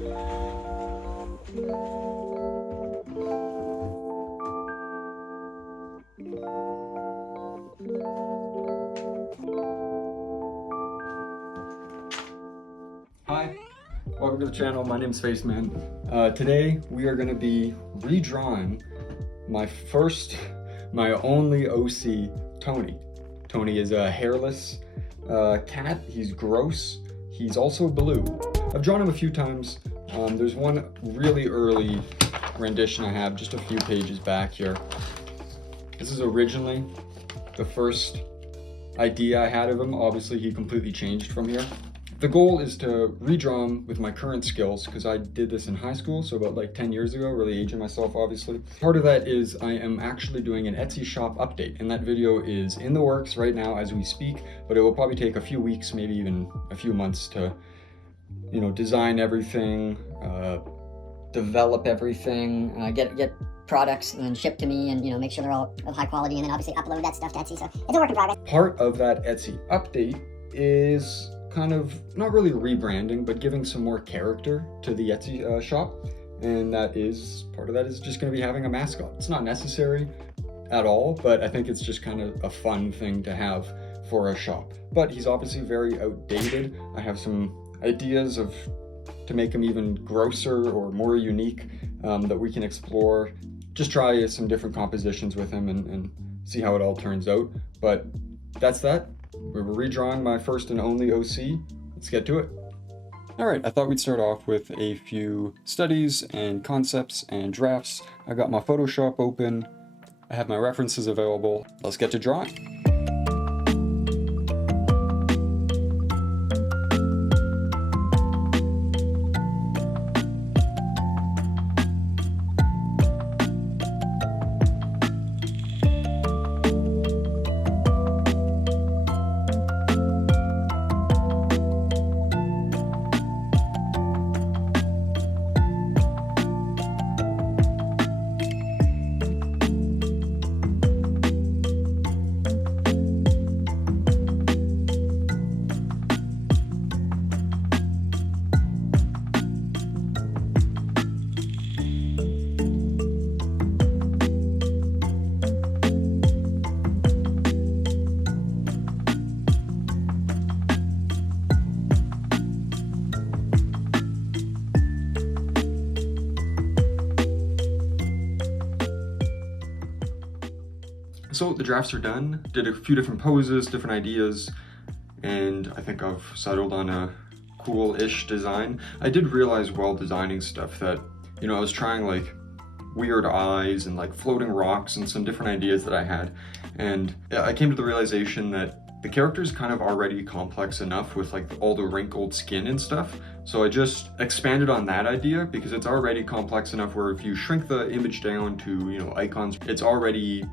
Hi, welcome to the channel. My name's Faceman. Today we are going to be redrawing my only OC, Tonnie. Tonnie is a hairless cat. He's gross. He's also blue. I've drawn him a few times. There's one really early rendition I have, just a few pages back here. This is originally the first idea I had of him. Obviously, he completely changed from here. The goal is to redraw him with my current skills, because I did this in high school, so about like 10 years ago, really aging myself obviously. Part of that is I am actually doing an Etsy shop update, and that video is in the works right now as we speak, but it will probably take a few weeks, maybe even a few months to, you know, design everything, develop everything, get products and then ship to me, and, you know, make sure they're all of high quality, and then obviously upload that stuff to Etsy. So it's a work in progress. Part of that Etsy update is kind of not really rebranding, but giving some more character to the Etsy shop, and part of that is just going to be having a mascot. It's not necessary at all, but I think it's just kind of a fun thing to have for a shop. But he's obviously very outdated. I have some ideas to make him even grosser or more unique that we can explore. Just try some different compositions with him and see how it all turns out. But that's that. We're redrawing my first and only OC. Let's get to it. All right, I thought we'd start off with a few studies and concepts and drafts. I got my Photoshop open. I have my references available. Let's get to drawing. So the drafts are done, did a few different poses, different ideas, and I think I've settled on a cool-ish design. I did realize while designing stuff that, you know, I was trying like weird eyes and like floating rocks and some different ideas that I had, and I came to the realization that the character's kind of already complex enough with like all the wrinkled skin and stuff. So I just expanded on that idea because it's already complex enough where if you shrink the image down to, you know, icons, it's already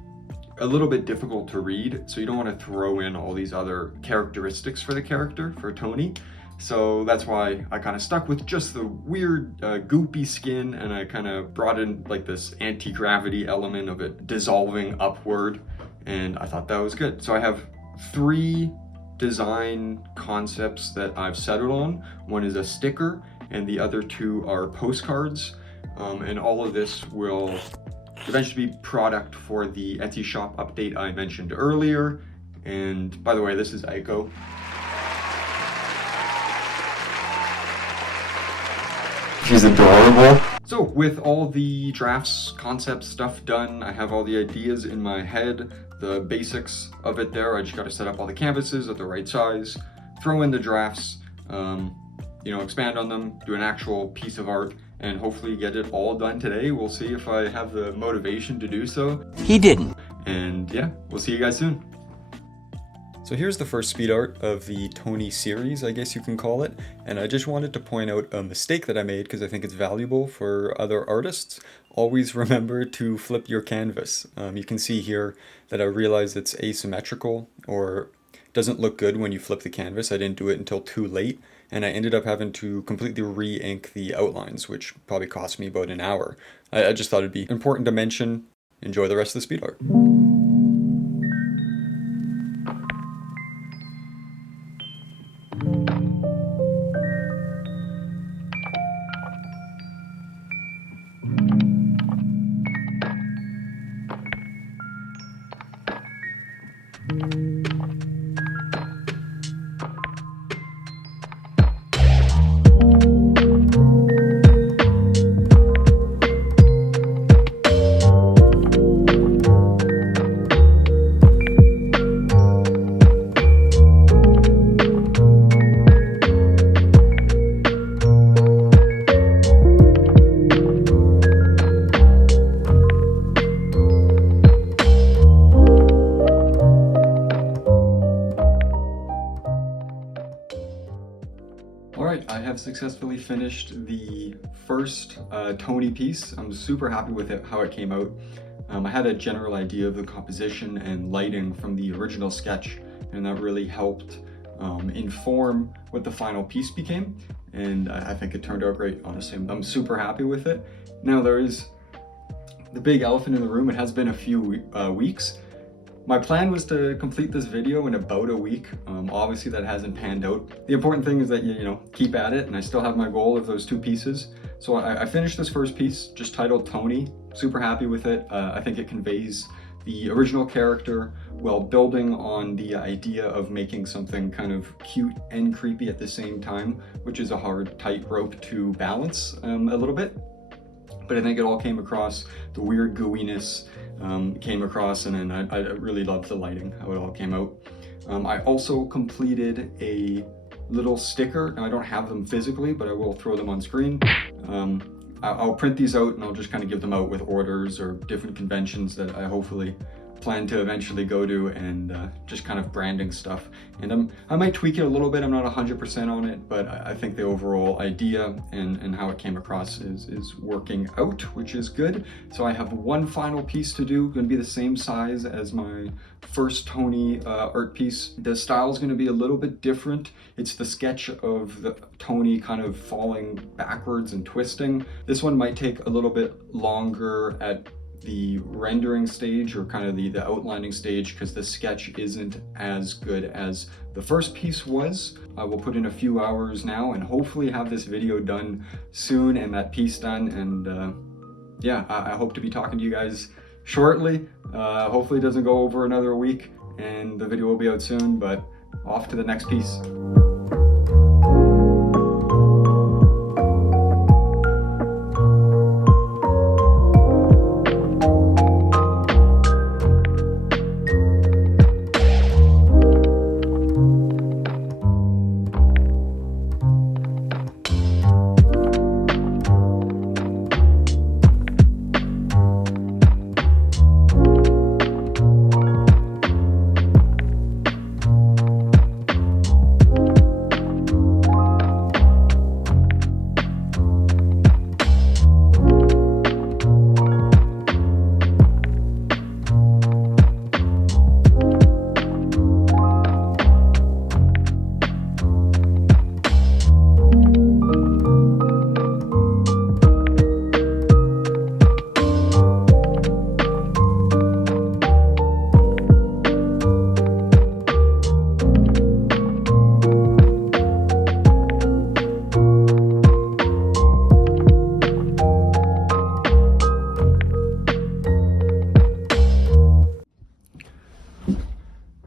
a little bit difficult to read, so you don't want to throw in all these other characteristics for the character, for Tonnie. So that's why I kind of stuck with just the weird goopy skin, and I kind of brought in like this anti-gravity element of it dissolving upward, and I thought that was good. So I have 3 design concepts that I've settled on. One is a sticker, and the other 2 are postcards, and all of this will eventually be product for the Etsy shop update I mentioned earlier. And by the way, this is Aiko. She's adorable. So with all the drafts, concept stuff done, I have all the ideas in my head, the basics of it there. I just got to set up all the canvases at the right size, throw in the drafts, you know, expand on them, do an actual piece of art, and hopefully get it all done today. We'll see if I have the motivation to do so. He didn't. And yeah, we'll see you guys soon. So here's the first speed art of the Tonnie series, I guess you can call it. And I just wanted to point out a mistake that I made because I think it's valuable for other artists. Always remember to flip your canvas. You can see here that I realized it's asymmetrical, or doesn't look good when you flip the canvas. I didn't do it until too late, and I ended up having to completely re-ink the outlines, which probably cost me about an hour. I just thought it'd be important to mention. Enjoy the rest of the speed art. All right, I have successfully finished the first Tonnie piece. I'm super happy with it, how it came out. I had a general idea of the composition and lighting from the original sketch, and that really helped inform what the final piece became. And I think it turned out great, honestly. I'm super happy with it. Now there is the big elephant in the room. It has been a few weeks. My plan was to complete this video in about a week. Obviously that hasn't panned out. The important thing is that you keep at it, and I still have my goal of those 2 pieces. So I finished this first piece, just titled Tonnie. Super happy with it. I think it conveys the original character while building on the idea of making something kind of cute and creepy at the same time, which is a hard tightrope to balance a little bit. But I think it all came across. The weird gooiness came across, and then I really loved the lighting, how it all came out. I also completed a little sticker. Now I don't have them physically, but I will throw them on screen. I'll print these out and I'll just kind of give them out with orders or different conventions that I hopefully plan to eventually go to, and just kind of branding stuff. And I might tweak it a little bit. I'm not 100% on it, but I think the overall idea and how it came across is working out, which is good. So I have one final piece to do, going to be the same size as my first Tonnie art piece. The style is going to be a little bit different. It's the sketch of the Tonnie kind of falling backwards and twisting. This one might take a little bit longer at the rendering stage, or kind of the outlining stage, because the sketch isn't as good as the first piece was. I will put in a few hours now and hopefully have this video done soon and that piece done. And yeah, I hope to be talking to you guys shortly. Hopefully it doesn't go over another week and the video will be out soon, but off to the next piece.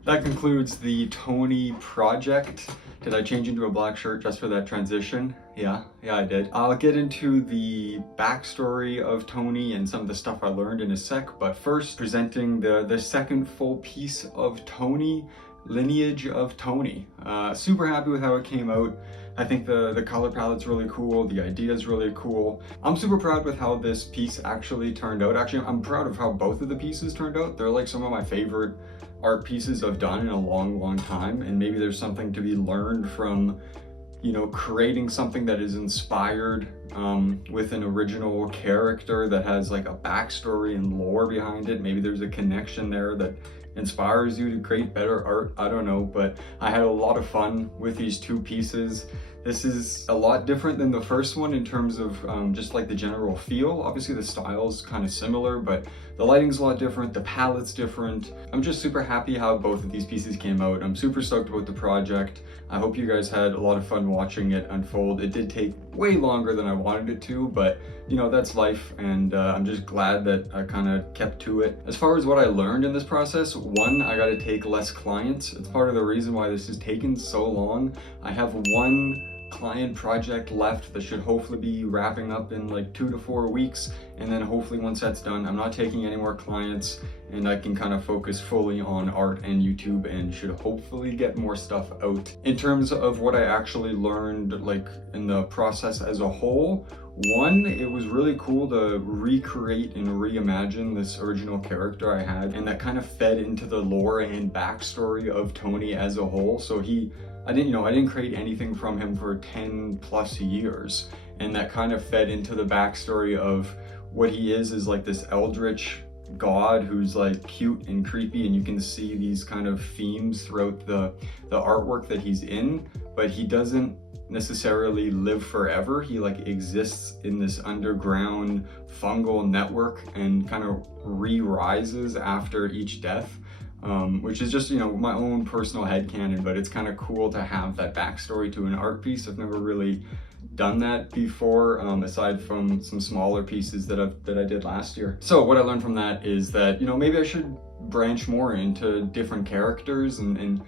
That concludes the Tonnie project. Did I change into a black shirt just for that transition? Yeah, I did. I'll get into the backstory of Tonnie and some of the stuff I learned in a sec, but first presenting the second full piece of Tonnie, Lineage of Tonnie. Super happy with how it came out. I think the color palette's really cool, the idea's really cool. I'm super proud with how this piece actually turned out. Actually, I'm proud of how both of the pieces turned out. They're like some of my favorite art pieces I've done in a long time, and maybe there's something to be learned from, creating something that is inspired with an original character that has like a backstory and lore behind it. Maybe there's a connection there that inspires you to create better art. I don't know, but I had a lot of fun with these 2 pieces. This is a lot different than the first one in terms of just like the general feel. Obviously the style's kind of similar, but the lighting's a lot different, the palette's different. I'm just super happy how both of these pieces came out. I'm super stoked about the project. I hope you guys had a lot of fun watching it unfold. It did take way longer than I wanted it to, but that's life, and I'm just glad that I kind of kept to it. As far as what I learned in this process, one, I got to take less clients. It's part of the reason why this has taken so long. I have one client project left that should hopefully be wrapping up in like 2 to 4 weeks, and then hopefully once that's done, I'm not taking any more clients and I can kind of focus fully on art and YouTube, and should hopefully get more stuff out. In terms of what I actually learned like in the process as a whole, One, it was really cool to recreate and reimagine this original character I had, and that kind of fed into the lore and backstory of Tonnie as a whole. So I didn't create anything from him for 10 plus years, and that kind of fed into the backstory of what he is like this eldritch god who's like cute and creepy, and you can see these kind of themes throughout the artwork that he's in, but he doesn't necessarily live forever. He like exists in this underground fungal network and kind of re-rises after each death, which is just, my own personal headcanon, but it's kind of cool to have that backstory to an art piece. I've never really done that before, aside from some smaller pieces that I did last year. So what I learned from that is that, maybe I should branch more into different characters and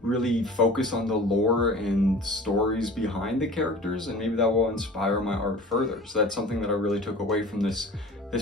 really focus on the lore and stories behind the characters, and maybe that will inspire my art further. So that's something that I really took away from this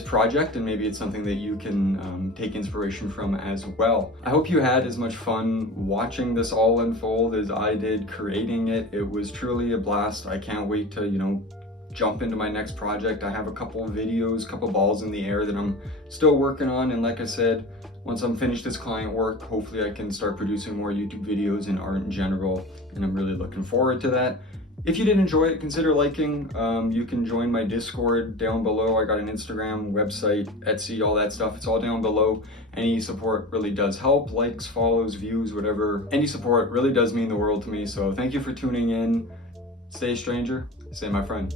project, and maybe it's something that you can take inspiration from as well. I hope you had as much fun watching this all unfold as I did creating it. It was truly a blast. I can't wait to, jump into my next project. I have a couple of videos, couple balls in the air that I'm still working on, and like I said, once I'm finished this client work, hopefully I can start producing more YouTube videos and art in general, and I'm really looking forward to that. If you did enjoy it, consider liking. You can join my Discord down below. I got an Instagram, website, Etsy, all that stuff. It's all down below. Any support really does help. Likes, follows, views, whatever. Any support really does mean the world to me. So thank you for tuning in. Stay a stranger, stay my friend.